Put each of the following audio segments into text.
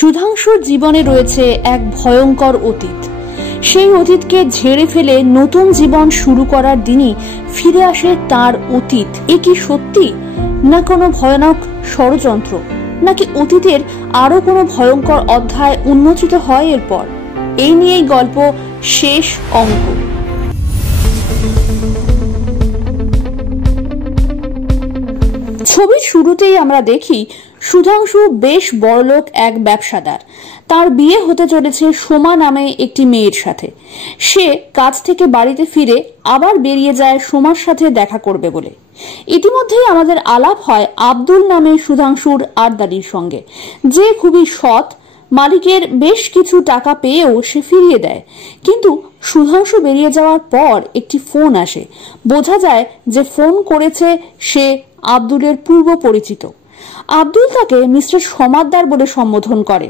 সুধাংশুর জীবনে রয়েছে এক ভয়ঙ্কর অতীত। সেই অতীতকে ঝেড়ে ফেলে নতুন জীবন শুরু করার দিনই ফিরে আসে তার অতীত। এ কি সত্যি, না কোনো ভয়ানক ষড়যন্ত্র, নাকি অতীতের আরো কোনো ভয়ঙ্কর অধ্যায় উন্মোচিত হয় এরপর? এই নিয়েই গল্প শেষ অঙ্ক। ছবির শুরুতেই আমরা দেখি সুধাংশু বেশ বড়লোক এক ব্যবসাদার। তার বিয়ে হতে চলেছে সোমা নামে একটি মেয়ের সাথে। সে কাজ থেকে বাড়িতে ফিরে আবার বেরিয়ে যায় সোমার সাথে দেখা করবে বলে। ইতিমধ্যেই আমাদের আলাপ হয় আব্দুল নামে সুধাংশুর আরদারির সঙ্গে, যে খুবই সৎ। মালিকের বেশ কিছু টাকা পেয়েও সে ফিরিয়ে দেয়। কিন্তু সুধাংশু বেরিয়ে যাওয়ার পর একটি ফোন আসে। বোঝা যায় যে ফোন করেছে সে আব্দুলের পূর্ব পরিচিত। আব্দুল তাকে মিস্টার সমাদ্দার বলে সম্বোধন করে।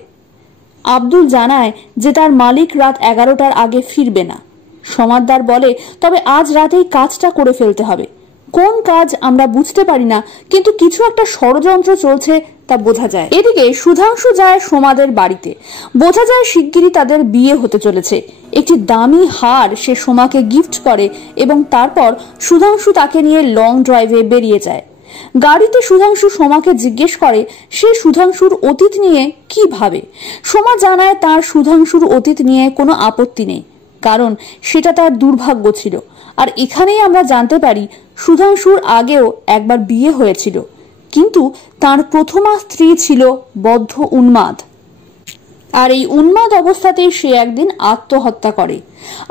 আব্দুল জানায় যে তার মালিক রাত 11টার আগে ফিরবে না। সমাদ্দার বলে, তবে আজ রাতেই কাজটা করে ফেলতে হবে। কোন কাজ আমরা বুঝতে পারি না, কিন্তু কিছু একটা ষড়যন্ত্র চলছে তা বোঝা যায়। এদিকে সুধাংশু যায় সোমাদের বাড়িতে। বোঝা যায় শিগগিরই তাদের বিয়ে হতে চলেছে। একটি দামি হার সে সোমাকে গিফট করে এবং তারপর সুধাংশু তাকে নিয়ে লং ড্রাইভে বেরিয়ে যায়। গাড়িতে সুধাংশু সোমাকে জিজ্ঞেস করে সে সুধাংশুর অতীত নিয়ে কি ভাবে। সোমা জানায় তার সুধাংশুর অতীত নিয়ে কোনো আপত্তি নেই, কারণ সেটা তার দুর্ভাগ্য ছিল। আর এখানেই আমরা জানতে পারি সুধাংশুর আগেও একবার বিয়ে হয়েছিল, কিন্তু তার প্রথমা স্ত্রী ছিল বদ্ধ উন্মাদ। আর এই উন্মাদ অবস্থাতেই সে একদিন আত্মহত্যা করে।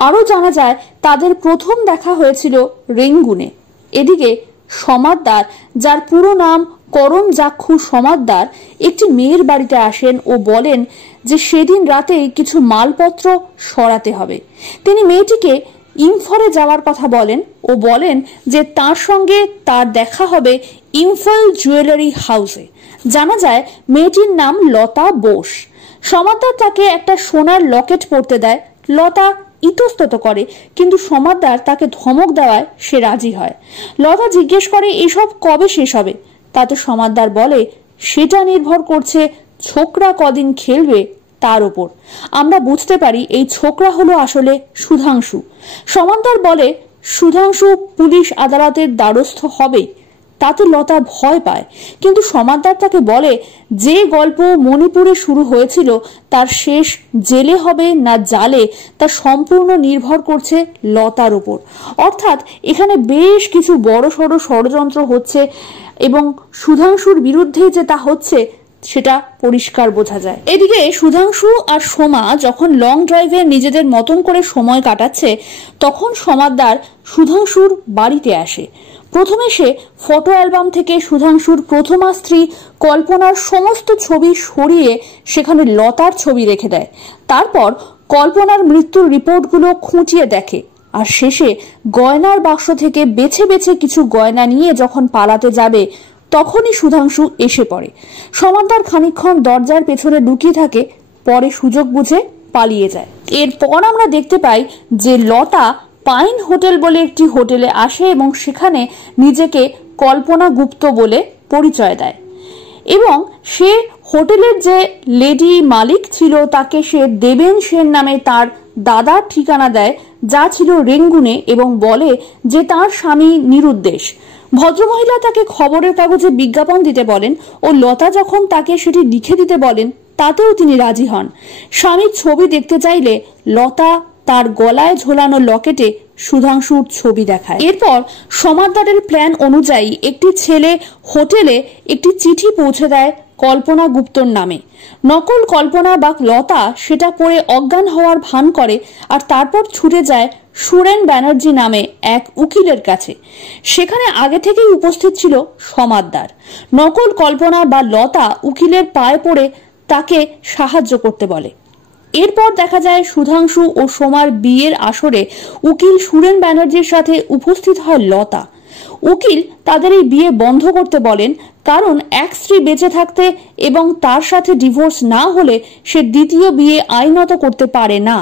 আরো জানা যায় তাদের প্রথম দেখা হয়েছিল রেঙ্গুনে। এদিকে সমাদ্দার, যার পুরো নাম করণ জাক্ষু সমাদ্দার, একটি মেয়ের বাড়িতে আসেন ও বলেন যে সেদিন রাতেই কিছু মালপত্র সরাতে হবে। তিনি মেয়েটিকে ইম্ফলে যাওয়ার কথা বলেন ও বলেন যে তার সঙ্গে তার দেখা হবে ইম্ফল জুয়েলারি হাউসে। জানা যায় মেয়েটির নাম লতা বোস। সমাদ্দার তাকে একটা সোনার লকেট পরতে দেয়। লতা ইতস্তত করে, কিন্তু সমাদ্দার তাকে ধমক দেওয়ায় সে রাজি হয়। লতা জিজ্ঞেস করে এসব কবে শেষ হবে। তাতে সমাদ্দার বলে সেটা নির্ভর করছে ছোকরা কদিন খেলবে তার উপর। আমরা বুঝতে পারি এই ছোকরা হলো আসলে সুধাংশু। সমাদ্দার বলে সুধাংশু পুলিশ আদালতের দ্বারস্থ হবেই। তাতে লতা ভয় পায়, কিন্তু সমাদ্দার তাকে বলে যে গল্প মণিপুরে শুরু হয়েছিল তার শেষ জেলে হবে না জালে তা সম্পূর্ণ নির্ভর করছে লতার উপর। অর্থাৎ এখানে বেশ কিছু বড় সড় ষড়যন্ত্র হচ্ছে এবং সুধাংশুর বিরুদ্ধে যে তা হচ্ছে সেটা পরিষ্কার বোঝা যায়। এদিকে সুধাংশু আর সোমা যখন লং ড্রাইভে নিজেদের মতন করে সময় কাটাচ্ছে, তখন সমাদ্দার সুধাংশুর বাড়িতে আসে। প্রথমে সে ফটো অ্যালবাম থেকে সুধাংশুর প্রথমা স্ত্রী কল্পনার সমস্ত ছবি সরিয়ে সেখানে লতার ছবি রেখে দেয়। তারপর কল্পনার মৃত্যুর রিপোর্টগুলো খুঁটিয়ে দেখে, আর শেষে গয়নার বাক্স থেকে বেছে বেছে কিছু গয়না নিয়ে যখন পালাতে যাবে তখনই সুধাংশু এসে পড়ে। সমাদ্দার খানিকক্ষণ দরজার পেছনে লুকিয়ে থাকে, পরে সুযোগ বুঝে পালিয়ে যায়। এরপর আমরা দেখতে পাই যে লতা পাইন হোটেল বলে একটি হোটেলে আসে এবং সেখানে নিজেকে কল্পনা গুপ্ত বলে পরিচয় দেয় এবং সে হোটেলের যে লেডি মালিক ছিল তাকে সে দেবেন সেন নামে তার দাদার ঠিকানা দেয়, যা ছিল রেঙ্গুনে, এবং বলে যে তার স্বামী নিরুদ্দেশ। ভদ্রমহিলা তাকে খবরের কাগজে বিজ্ঞাপন দিতে বলেন ও লতা যখন তাকে সেটি লিখে দিতে বলেন তাতেও তিনি রাজি হন। স্বামীর ছবি দেখতে চাইলে লতা তার গলায় ঝোলানো লকেটে সুধাংশুর ছবি দেখায়। এরপর সমাদ্দারের প্ল্যান অনুযায়ী একটি ছেলে হোটেলে একটি চিঠি পৌঁছে দেয় কল্পনা গুপ্তর নামে। নকল কল্পনা বা লতা সেটা পড়ে অজ্ঞান হওয়ার ভান করে আর তারপর ছুটে যায় সুরেন ব্যানার্জি নামে এক উকিলের কাছে। সেখানে আগে থেকেই উপস্থিত ছিল সমাদ্দার। নকল কল্পনা বা লতা উকিলের পায়ে পড়ে তাকে সাহায্য করতে বলে। এরপর দেখা যায় সুধাংশু ও সোমার বিয়ের আসরে উকিল সুরেন ব্যানার্জির সাথে উপস্থিত হয় লতা। উকিল তাদের এই বিয়ে বন্ধ করতে বলেন, কারণ এক স্ত্রী বেঁচে থাকতে এবং তার সাথে ডিভোর্স না হলে সে দ্বিতীয় বিয়ে আইনত করতে পারে না।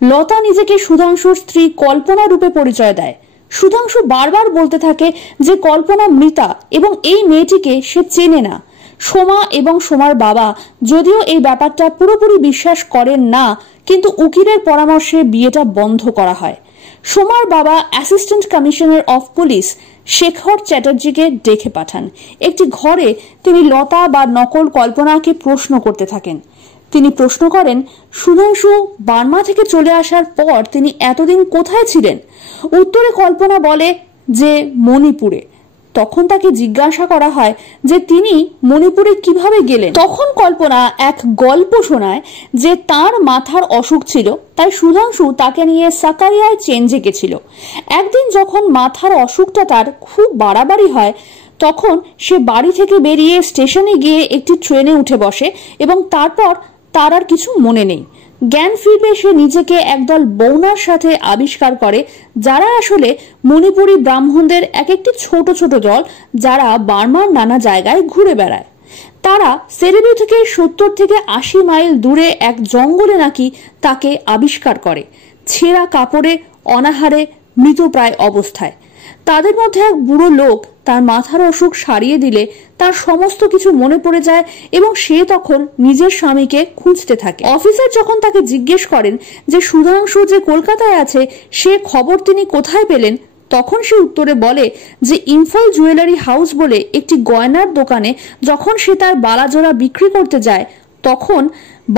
লতা নিজেকে সুধাংশুর স্ত্রী কল্পনা রূপে পরিচয় দেয়। সুধাংশু বারবার বলতে থাকে যে কল্পনা মৃতা এবং এই মেয়েটিকে সে চেনে না। সোমা এবং সোমার বাবা যদিও এই ব্যাপারটা পুরোপুরি বিশ্বাস করেন না, কিন্তু উকিলের পরামর্শে বিয়েটা বন্ধ করা হয়। সোমার বাবা assistant commissioner of police Shekhar চ্যাটার্জিকে ডেকে পাঠান। একটি ঘরে তিনি লতা বা নকল কল্পনাকে প্রশ্ন করতে থাকেন। তিনি প্রশ্ন করেন, সুধাংশু বার্মা থেকে চলে আসার পর তিনি এতদিন কোথায় ছিলেন? উত্তরে কল্পনা বলে যে মণিপুরে। তখন তাকে জিজ্ঞাসা করা হয় যে তিনি মণিপুরে কিভাবে গেলেন। তখন কল্পনা এক গল্প শোনায় যে তার মাথার অসুখ ছিল, তাই সুধাংশু তাকে নিয়ে সাকারিয়ায় চেঞ্জে গেছিল। একদিন যখন মাথার অসুখটা তার খুব বাড়াবাড়ি হয়, তখন সে বাড়ি থেকে বেরিয়ে স্টেশনে গিয়ে একটি ট্রেনে উঠে বসে এবং তারপর তার আর কিছু মনে নেই। জ্ঞান ফিরবে সে নিজেকে একদল বৌনার সাথে আবিষ্কার করে, যারা আসলে মণিপুরী ব্রাহ্মণদের একটি ছোট ছোট দল, যারা বার্মার নানা জায়গায় ঘুরে বেড়ায়। তারা সেরেবি থেকে 70 থেকে 80 মাইল দূরে এক জঙ্গলে নাকি তাকে আবিষ্কার করে, ছেঁড়া কাপড়ে, অনাহারে, মৃতপ্রায় অবস্থায়। তাদের মধ্যে এক বুড়ো লোক তার মাথার অসুখ সারিয়ে দিলে তার সমস্ত কিছু মনে পড়ে যায় এবং সে তখন নিজের স্বামীকে খুঁজতে থাকে। অফিসার যখন তাকে জিজ্ঞেস করেন যে সুধাংশু যে কলকাতায় আছে সে খবর তিনি কোথায় পেলেন, তখন সে উত্তরে বলে যে ইম্ফল জুয়েলারি হাউস বলে একটি গয়নার দোকানে যখন সে তার বালাজোড়া বিক্রি করতে যায়, তখন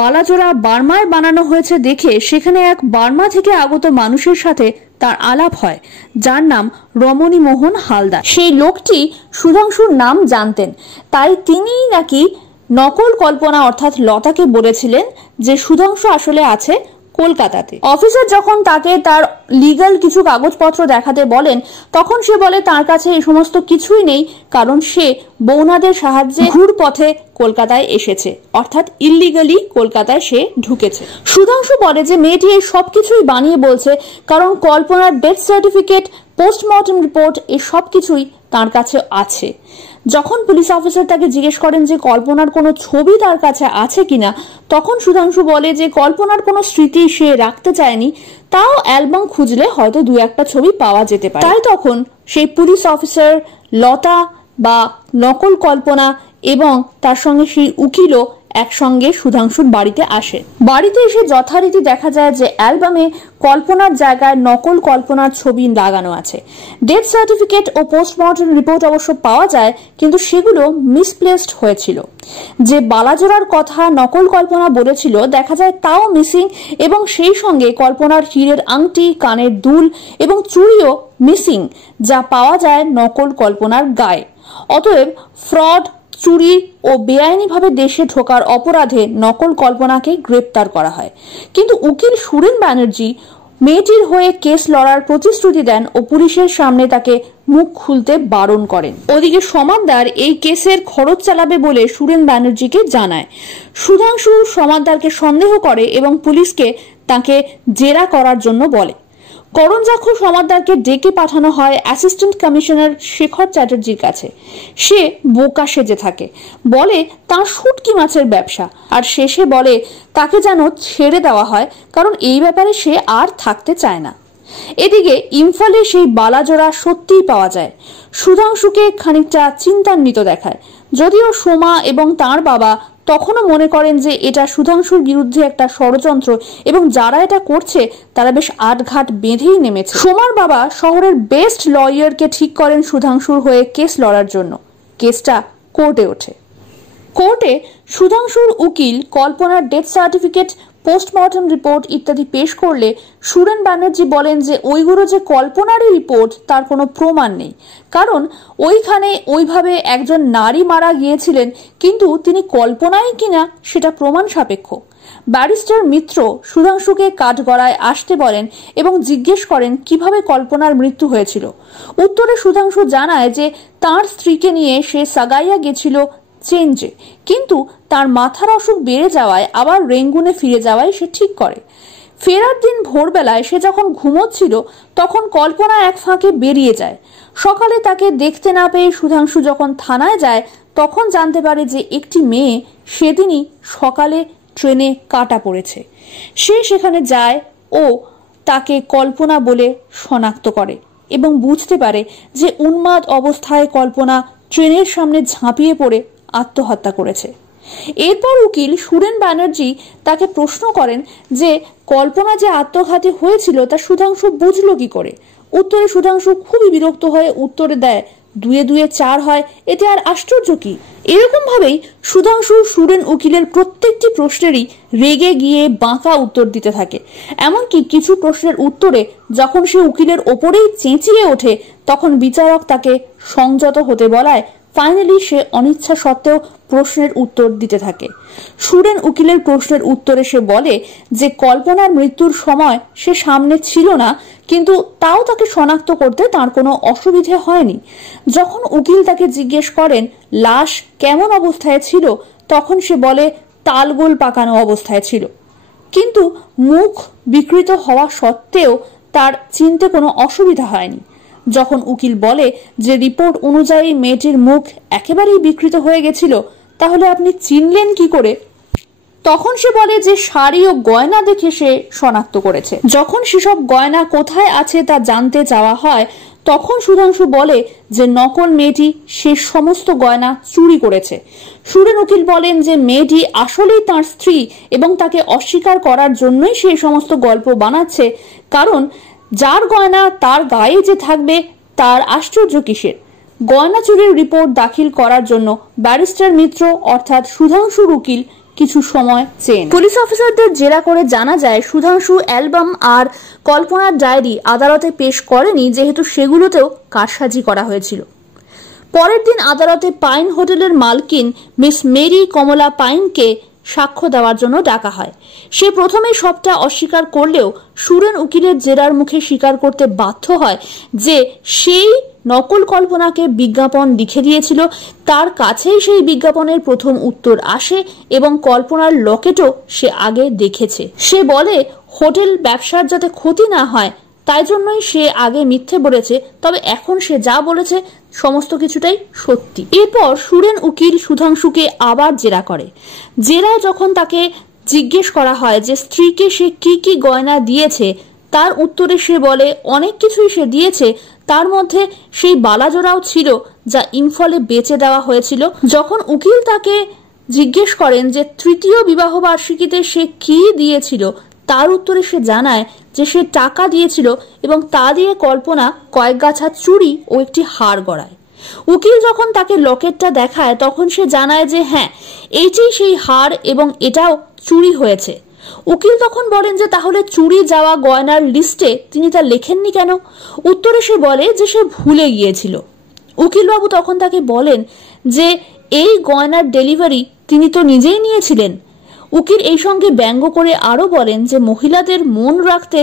বালাজোড়া বার্মায় বানানো হয়েছে দেখে সেখানে এক বার্মা থেকে আগত মানুষের সাথে তার আলাপ হয়, যার নাম রমণী মোহন হালদার। সেই লোকটি সুধাংশুর নাম জানতেন, তাই তিনিই নাকি নকল কল্পনা অর্থাৎ লতাকে বলেছিলেন যে সুধাংশু আসলে আছে কলকাতাতে। অফিসার যখন তাকে তার লিগ্যাল কিছু কাগজপত্র দেখাতে বলেন, তখন সে বলে তার কাছে এই সমস্ত কিছুই নেই, কারণ সে বৌনাদের সাহায্যে ঘুর পথে কলকাতায় এসেছে, অর্থাৎ ইল্লিগালি কলকাতায় সে ঢুকেছে। সুধাংশু বলে যে মেয়েটি এই সবকিছুই বানিয়ে বলছে, কারণ কল্পনার ডেথ সার্টিফিকেট, পোস্টমর্টম রিপোর্ট এই সবকিছুই তার কাছে আছে। যখন পুলিশ অফিসার তাকে জিজ্ঞেস করেন যে কল্পনার কোনো ছবি তার কাছে আছে কিনা, তখন সুধাংশু বলে যে কল্পনার কোনো স্মৃতি সে রাখতে চায়নি, তাও অ্যালবাম খুঁজলে হয়তো 2-1টা ছবি পাওয়া যেতে পারে। তাই তখন সেই পুলিশ অফিসার লতা বা নকল কল্পনা এবং তার সঙ্গে সেই উকিলও একসঙ্গে সুধাংশুর বাড়িতে আসে। বাড়িতে এসে যথারীতি দেখা যায় যে অ্যালবামে কল্পনার জায়গায় নকল কল্পনার ছবি লাগানো আছে। ডেথ সার্টিফিকেট ও পোস্টমর্টম রিপোর্ট অবশ্য পাওয়া যায়, কিন্তু সেগুলো মিসপ্লেসড হয়েছিল। যে বালাজোড়ার কথা নকল কল্পনা বলেছিল দেখা যায় তাও মিসিং, এবং সেই সঙ্গে কল্পনার হীরের আংটি, কানের দুল এবং চুড়িও মিসিং, যা পাওয়া যায় নকল কল্পনার গায়ে। অতএব ফ্রড, চুরি ও বেআইনিভাবে দেশে ঢোকার অপরাধে নকল কল্পনাকে গ্রেপ্তার করা হয়। কিন্তু উকিল সুরেন ব্যানার্জি মেয়েটির হয়ে কেস লড়ার প্রতিশ্রুতি দেন ও পুলিশের সামনে তাকে মুখ খুলতে বারণ করেন। ওদিকে সমাদদার এই কেসের খরচ চালাবে বলে সুরেন ব্যানার্জিকে জানায়। সুধাংশু সমাদদারকে সন্দেহ করে এবং পুলিশকে তাকে জেরা করার জন্য বলে। করঞ্জাক্ষু সমাদদারকে ডেকে পাঠানো হয় অ্যাসিস্ট্যান্ট কমিশনার শেখর চ্যাটার্জির কাছে। সে বোকা সেজে থাকে, বলে তার শুটকি মাছের ব্যবসা, আর শেষে বলে তাকে যেন ছেড়ে দেওয়া হয়, কারণ এই ব্যাপারে সে আর থাকতে চায় না। এদিকে ইম্ফলে সেই বালাজোড়া সত্যিই পাওয়া যায়। সুধাংশুকে খানিকটা চিন্তান্বিত দেখায়, যদিও সোমা এবং তার বাবা তখনও মনে করেন যে এটা সুধাংশুর বিরুদ্ধে একটা ষড়যন্ত্র এবং যারা এটা করছে তারা বেশ আটঘাট বেঁধেই নেমেছে। সোমার বাবা শহরের বেস্ট লয়ারকে ঠিক করেন সুধাংশুর হয়ে কেস লড়ার জন্য। কেসটা কোর্টে ওঠে। কোর্টে সুধাংশুর উকিল কল্পনার ডেথ সার্টিফিকেট, পোস্টমর্টম রিপোর্ট ইত্যাদি পেশ করলে সুরেন ব্যানার্জি বলেন যে ওইগুলো যে কল্পনারই রিপোর্ট তার কোনো প্রমাণ নেই, কারণ ওইখানে ওইভাবে একজন নারী মারা গিয়েছিলেন, কিন্তু তিনি কল্পনাই কিনা সেটা প্রমাণ সাপেক্ষ। ব্যারিস্টার মিত্র সুধাংশুকে কাঠগড়ায় আসতে বলেন এবং জিজ্ঞেস করেন কিভাবে কল্পনার মৃত্যু হয়েছিল। উত্তরে সুধাংশু জানায় যে তার স্ত্রীকে নিয়ে সে সাগাইয়া গেছিল চেঞ্জে, কিন্তু তার মাথার অসুখ বেড়ে যাওয়ায় আবার রেঙ্গুনে ফিরে যাওয়ায় সে ঠিক করে। ফেরার দিন ভোরবেলায় সে যখন ঘুমোচ্ছিল তখন কল্পনা এক ফাঁকে বেরিয়ে যায়। সকালে তাকে দেখতে না পেয়ে সুধাংশু যখন থানায় যায় তখন জানতে পারে যে একটি মেয়ে সেদিনই সকালে ট্রেনে কাটা পড়েছে। সে সেখানে যায় ও তাকে কল্পনা বলে শনাক্ত করে এবং বুঝতে পারে যে উন্মাদ অবস্থায় কল্পনা ট্রেনের সামনে ঝাঁপিয়ে পড়ে আত্মহত্যা করেছে। এরপর উকিল সুরেন ব্যানার্জি তাকে প্রশ্ন করেন যে কল্পনা যে আত্মঘাতী হয়েছিল তা সুধাংশু বুঝলো কি করে। উত্তরে সুধাংশু খুবই বিরক্ত হয়ে উত্তরে দেয়, 2 2 4 হয়, এতে আর আশ্চর্য কি। এরকম ভাবেই সুধাংশু সুরেন উকিলের প্রত্যেকটি প্রশ্নেরই রেগে গিয়ে বাঁকা উত্তর দিতে থাকে। এমনকি কিছু প্রশ্নের উত্তরে যখন সে উকিলের ওপরেই চেঁচিয়ে ওঠে তখন বিচারক তাকে সংযত হতে বলায় ফাইনালি সে অনিচ্ছা সত্ত্বেও প্রশ্নের উত্তর দিতে থাকে। সুরেন উকিলের প্রশ্নের উত্তরে সে বলে যে কল্পনার মৃত্যুর সময় সে সামনে ছিল না, কিন্তু তাও তাকে শনাক্ত করতে তার কোনো অসুবিধে হয়নি। যখন উকিল তাকে জিজ্ঞেস করেন লাশ কেমন অবস্থায় ছিল, তখন সে বলে তালগোল পাকানো অবস্থায় ছিল, কিন্তু মুখ বিকৃত হওয়া সত্ত্বেও তার চিনতে কোনো অসুবিধা হয়নি। যখন উকিল বলে যে রিপোর্ট অনুযায়ী মেয়েটির মুখ একেবারেই বিকৃত হয়ে গেছিল, তাহলে আপনি চিনলেন কি করে, তখন সে বলে যে শাড়ি ও গয়না দেখে সে শনাক্ত করেছে। যখন সেসব গয়না কোথায় আছে তা জানতে চাওয়া হয় তখন সুধাংশু বলে যে নকল মেয়েটি সে সমস্ত গয়না চুরি করেছে। সুরেন উকিল বলেন যে মেয়েটি আসলেই তার স্ত্রী এবং তাকে অস্বীকার করার জন্যই সে সমস্ত গল্প বানাচ্ছে, কারণ যার গয়না তার গায়ে যে থাকবে তার আশ্চর্য কিসের। গয়না চুরির রিপোর্ট দাখিল করার জন্য ব্যারিস্টার মিত্র অর্থাৎ সুধাংশুর উকিল কিছু সময় চেন। পুলিশ অফিসারদের জেরা করে জানা যায় সুধাংশু অ্যালবাম আর কল্পনার ডায়েরি আদালতে পেশ করেনি, যেহেতু সেগুলোতেও কারসাজি করা হয়েছিল। পরের দিন আদালতে পাইন হোটেলের মালকিন মিস মেরি কমলা পাইনকে সাক্ষ্য দেওয়ার জন্য ডাকা হয়। সে প্রথমে সবটা অস্বীকার করলেও সুরেন উকিলের জেরার মুখে স্বীকার করতে বাধ্য হয় যে সেই নকল কল্পনাকে বিজ্ঞাপন লিখে দিয়েছিল, তার কাছেই সেই বিজ্ঞাপনের প্রথম উত্তর আসে এবং কল্পনার লকেটও সে আগে দেখেছে। সে বলে হোটেল ব্যবসার যাতে ক্ষতি না হয় তাই জন্যই সে আগে মিথ্যে বলেছে, তবে এখন সে যা বলেছে সমস্ত কিছুটাই সত্যি। এরপর সুরেন উকিল সুধাংশুকে আবার জেরা করে। জেরায় যখন তাকে জিজ্ঞেস করা হয় যে স্ত্রীকে সে কি কি গয়না দিয়েছে, তার উত্তরে সে বলে অনেক কিছুই সে দিয়েছে, তার মধ্যে সেই বালাজোড়াও ছিল যা ইম্ফলে বেচে দেওয়া হয়েছিল। যখন উকিল তাকে জিজ্ঞেস করেন যে তৃতীয় বিবাহ বার্ষিকীতে সে কি দিয়েছিল, তার উত্তরে সে জানায় যে সে টাকা দিয়েছিল এবং তা দিয়ে কল্পনা কয়েক গাছা চুড়ি ও একটি হার গড়ায়। উকিল যখন তাকে লকেটটা দেখায় তখন সে জানায় যে হ্যাঁ, এইটাই সেই হার এবং এটাও চুরি হয়েছে। উকিল তখন বলেন যে তাহলে চুরি যাওয়া গয়নার লিস্টে তিনি তা লেখেননি কেন? উত্তরে সে বলে যে সে ভুলে গিয়েছিল। উকিলবাবু তখন তাকে বলেন যে এই গয়নার ডেলিভারি তিনি তো নিজেই নিয়েছিলেন। উকিল এই সঙ্গে ব্যঙ্গ করে আরো বলেন যে মহিলাদের মন রাখতে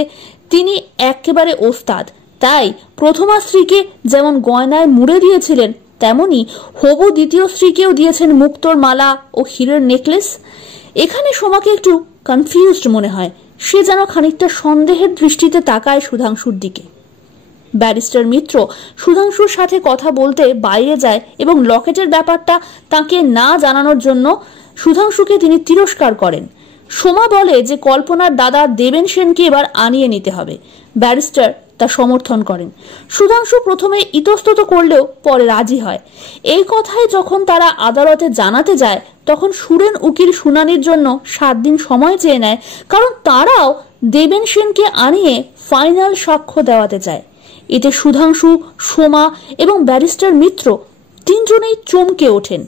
তিনি একেবারে ওস্তাদ, তাই প্রথমা স্ত্রীকে যেমন গয়নায় মুড়ে দিয়েছিলেন তেমনি হবু দ্বিতীয় স্ত্রীকেও দিয়েছেন মুক্তোর মালা ও হীরের নেকলেস। এখানে সোমাকে একটু কনফিউজড মনে হয়, সে যেন খানিকটা সন্দেহের দৃষ্টিতে তাকায় সুধাংশুর দিকে। ব্যারিস্টার মিত্র সুধাংশুর সাথে কথা বলতে বাইরে যায় এবং লকেটের ব্যাপারটা তাকে না জানানোর জন্য সুধাংশুকে তিনি তিরস্কার করেন। সোমা বলে যে কল্পনার দাদা দেবেন সেনকে এবার আনিয়ে নিতে হবে। ব্যারিস্টার তা সমর্থন করেন। সুধাংশু প্রথমে ইতস্তত করলেও পরে রাজি হয়। এই কথায় যখন তারা আদালতে জানাতে যায় তখন সুরেন উকিল শুনানির জন্য 7 দিন সময় চেয়ে নেয়, কারণ তারাও দেবেন সেনকে আনিয়ে ফাইনাল সাক্ষ্য দেওয়াতে চায়। এতে সুধাংশু, সোমা এবং ব্যারিস্টার মিত্র তিনজনেই চমকে ওঠেন।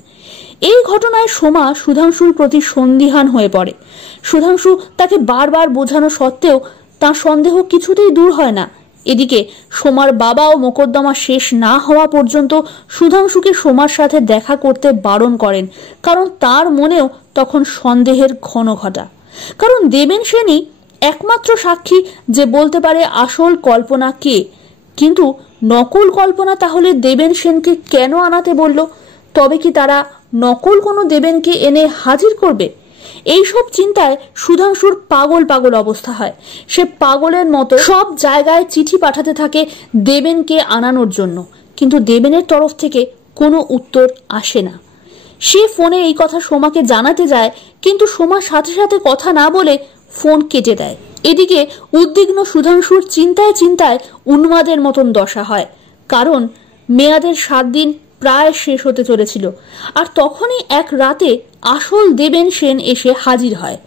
এই ঘটনায় সোমা সুধাংশুর প্রতি সন্দিহান হয়ে পড়ে। সুধাংশু তাকে বারবার বোঝানো সত্ত্বেও তার সন্দেহ কিছুতেই দূর হয় না। এদিকে সোমার বাবাও মোকদ্দমা শেষ না হওয়া পর্যন্ত সুধাংশুকে সোমার সাথে দেখা করতে বারণ করেন, কারণ তার মনেও তখন সন্দেহের ঘন ঘটা। কারণ দেবেন সেনই একমাত্র সাক্ষী যে বলতে পারে আসল কল্পনা কে। কিন্তু নকল কল্পনা তাহলে দেবেন সেনকে কেন আনাতে বলল? তবে কি তারা নকল কোনো দেবেনকে এনে হাজির করবে? এইসব চিন্তায় সুধাংশুর পাগল পাগল অবস্থা হয়। সে পাগলের মতো সব জায়গায় চিঠি পাঠাতে থাকে দেবেনকে আনানোর জন্য, কিন্তু দেবেনের তরফ থেকে কোনো উত্তর আসে না। সে ফোনে এই কথা সোমাকে জানাতে যায়, কিন্তু সোমা সাথে সাথে কথা না বলে ফোন কেটে দেয়। এদিকে উদ্বিগ্ন সুধাংশুর চিন্তায় চিন্তায় উন্মাদের মতন দশা হয়, কারণ মেয়াদের 7 দিন প্রায় শেষ হতে চলেছিল। আর তখনই এক রাতে আসল দেবেন সেন এসে হাজির হয়।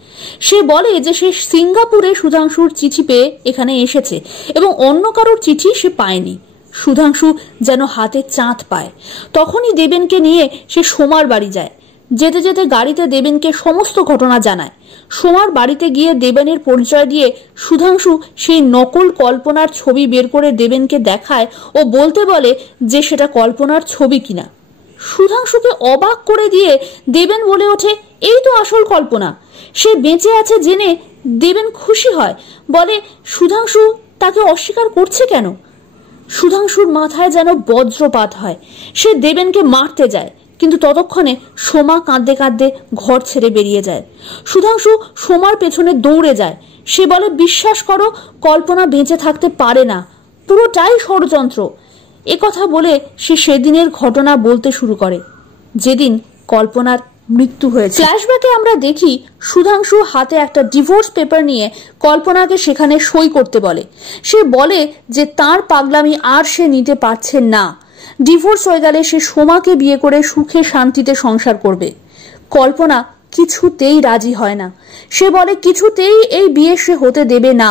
সে বলে যে সে সিঙ্গাপুরে সুধাংশুর চিঠি পেয়ে এখানে এসেছে এবং অন্য কারোর চিঠি সে পায়নি। সুধাংশু যেন হাতে চাঁদ পায়। তখনই দেবেনকে নিয়ে সে সোমার বাড়ি যায়। যেতে যেতে গাড়িতে দেবেনকে সমস্ত ঘটনা জানায়। সোমার বাড়িতে গিয়ে দেবেনের পরিচয় দিয়ে সুধাংশু সেই নকল কল্পনার ছবি বের করে দেবেনকে দেখায় ও বলতে বলে যে সেটা কল্পনার ছবি কিনা। সুধাংশুকে অবাক করে দিয়ে দেবেন বলে ওঠে, এই তো আসল কল্পনা। সে বেঁচে আছে জেনে দেবেন খুশি হয়, বলে সুধাংশু তাকে অস্বীকার করছে কেন। সুধাংশুর মাথায় যেন বজ্রপাত হয়। সে দেবেনকে মারতে যায়, কিন্তু ততক্ষণে সোমা কাঁদতে কাঁদতে ঘর ছেড়ে বেরিয়ে যায়। সুধাংশু সোমার পেছনে দৌড়ে যায়। সে বলে, বিশ্বাস করো, কল্পনা বেঁচে থাকতে পারে না, পুরোটাই ষড়যন্ত্র। একথা বলে সে সেদিনের ঘটনা বলতে শুরু করে, যেদিন কল্পনার মৃত্যু হয়েছে। ফ্ল্যাশব্যাকে আমরা দেখি সুধাংশু হাতে একটা ডিভোর্স পেপার নিয়ে কল্পনাকে সেখানে সই করতে বলে। সে বলে যে তার পাগলামি আর সে নিতে পারছে না। ডিভোর্স হয়ে গেলে সে সোমাকে বিয়ে করে সুখে শান্তিতে সংসার করবে। কল্পনা কিছুতেই রাজি হয় না। সে বলে কিছুতেই এই বিয়ে সে হতে দেবে না।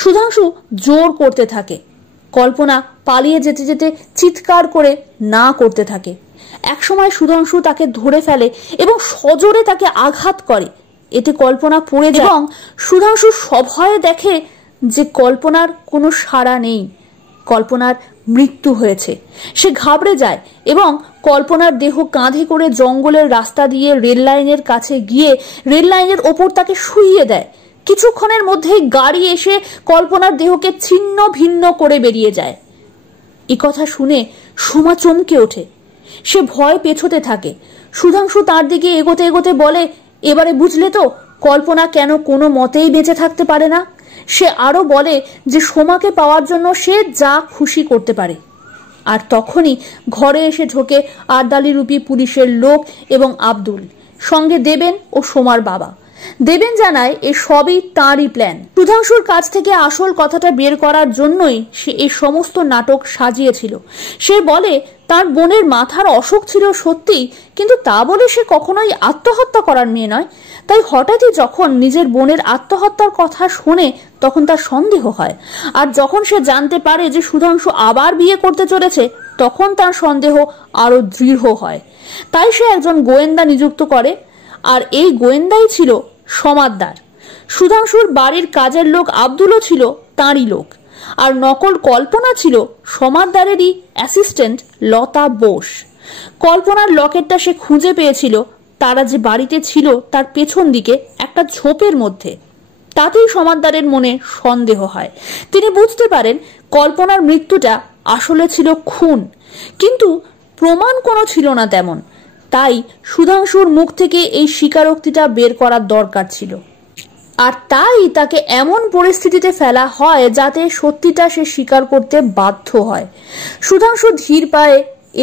সুধাংশু জোর করতে থাকে। কল্পনা পালিয়ে যেতে যেতে চিৎকার করে না করতে থাকে। একসময় সুধাংশু তাকে ধরে ফেলে এবং সজোরে তাকে আঘাত করে। এতে কল্পনা পড়ে যায় এবং সুধাংশু সভয়ে দেখে যে কল্পনার কোনো সাড়া নেই, কল্পনার মৃত্যু হয়েছে। সে ঘাবড়ে যায় এবং কল্পনার দেহ কাঁধে করে জঙ্গলের রাস্তা দিয়ে রেল লাইনের কাছে গিয়ে রেল লাইনের ওপর তাকে শুইয়ে দেয়। কিছুক্ষণের মধ্যেই গাড়ি এসে কল্পনার দেহকে ছিন্ন ভিন্ন করে বেরিয়ে যায়। এ কথা শুনে সোমা চমকে ওঠে। সে ভয় পেছোতে থাকে। সুধাংশু তার দিকে এগোতে এগোতে বলে, এবারে বুঝলে তো কল্পনা কেন কোনো মতেই বেঁচে থাকতে পারে না। সে আরো বলে যে সোমাকে পাওয়ার জন্য সে যা খুশি করতে পারে। আর তখনই ঘরে এসে ঢোকে আরদালি রূপী পুলিশের লোক এবং আব্দুল, সঙ্গে দেবেন ও সোমার বাবা। দেবেন জানায় এ সবই তাঁরই প্ল্যান। সুধাংশুর কাছ থেকে আসল কথাটা বের করার জন্যই সে এই সমস্ত নাটক সাজিয়েছিল। সে বলে তার বোনের মাথার অসুখ ছিল সত্যি, কিন্তু তা বলে সে কখনোই আত্মহত্যা করার মেয়ে নয়। তাই হঠাৎই যখন নিজের বোনের আত্মহত্যার কথা শোনে তখন তার সন্দেহ হয়। আর যখন সে জানতে পারে যে সুধাংশু আবার বিয়ে করতে চলেছে তখন তার সন্দেহ আরো দৃঢ় হয়। তাই সে একজন গোয়েন্দা নিযুক্ত করে, আর এই গোয়েন্দাই ছিল সমাদদার। সুধাংশুর বাড়ির কাজের লোক আব্দুলও ছিল তাঁরই লোক, আর নকল কল্পনা ছিল সমাদদারেরই অ্যাসিস্ট্যান্ট লতা বোস। কল্পনার লকেটটা সে খুঁজে পেয়েছিল তারা যে বাড়িতে ছিল তার পেছন দিকে একটা ঝোপের মধ্যে। তাতেই সমাদদারের মনে সন্দেহ হয়। তিনি বুঝতে পারেন কল্পনার মৃত্যুটা আসলে ছিল খুন, কিন্তু প্রমাণ কোনো ছিল না তেমন। তাই সুধাংশুর মুখ থেকে এই স্বীকারোক্তিটা বের করার দরকার ছিল। আর তাই তাকে এমন পরিস্থিতিতে ফেলা হয় যাতে সত্যিটা সে স্বীকার করতে বাধ্য হয়। সুধাংশু ধীর পায়ে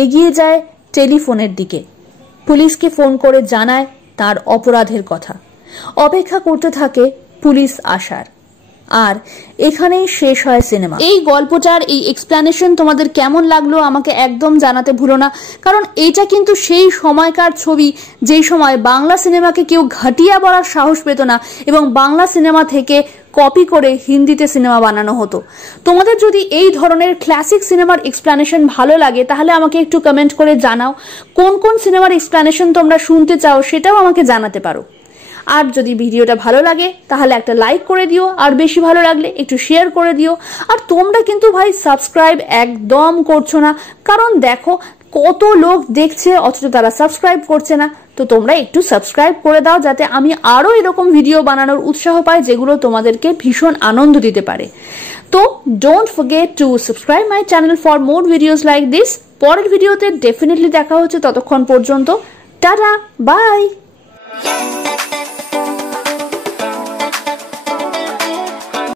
এগিয়ে যায় টেলিফোনের দিকে। পুলিশকে ফোন করে জানায় তার অপরাধের কথা। অপেক্ষা করতে থাকে পুলিশ আসার। আর এখানেই শেষ হয় সিনেমা। এই গল্পটার এই এক্সপ্লেনেশন তোমাদের কেমন লাগলো আমাকে একদম জানাতে ভুলো না, কারণ এইটা কিন্তু সেই সময়কার ছবি যেই সময় বাংলা সিনেমাকে কেউ ঘাটিয়া বলার সাহস পেত না এবং বাংলা সিনেমা থেকে কপি করে হিন্দিতে সিনেমা বানানো হতো। তোমাদের যদি এই ধরনের ক্লাসিক সিনেমার এক্সপ্লেনেশন ভালো লাগে তাহলে আমাকে একটু কমেন্ট করে জানাও। কোন কোন সিনেমার এক্সপ্লেনেশন তোমরা শুনতে চাও সেটাও আমাকে জানাতে পারো। আর যদি ভিডিওটা ভালো লাগে তাহলে একটা লাইক করে দিও, আর বেশি ভালো লাগলে একটু শেয়ার করে দিও। আর তোমরা কিন্তু ভাই সাবস্ক্রাইব একদম করছো না, কারণ দেখো কত লোক দেখছে অথচ তারা সাবস্ক্রাইব করছে না। তো তোমরা একটু সাবস্ক্রাইব করে দাও যাতে আমি আরো এরকম ভিডিও বানানোর উৎসাহ পাই যেগুলো তোমাদেরকে ভীষণ আনন্দ দিতে পারে। তো don't forget to subscribe my channel for more videos like this. পরের ভিডিওতে ডেফিনেটলি দেখা হচ্ছে, ততক্ষণ পর্যন্ত টাটা, বাই।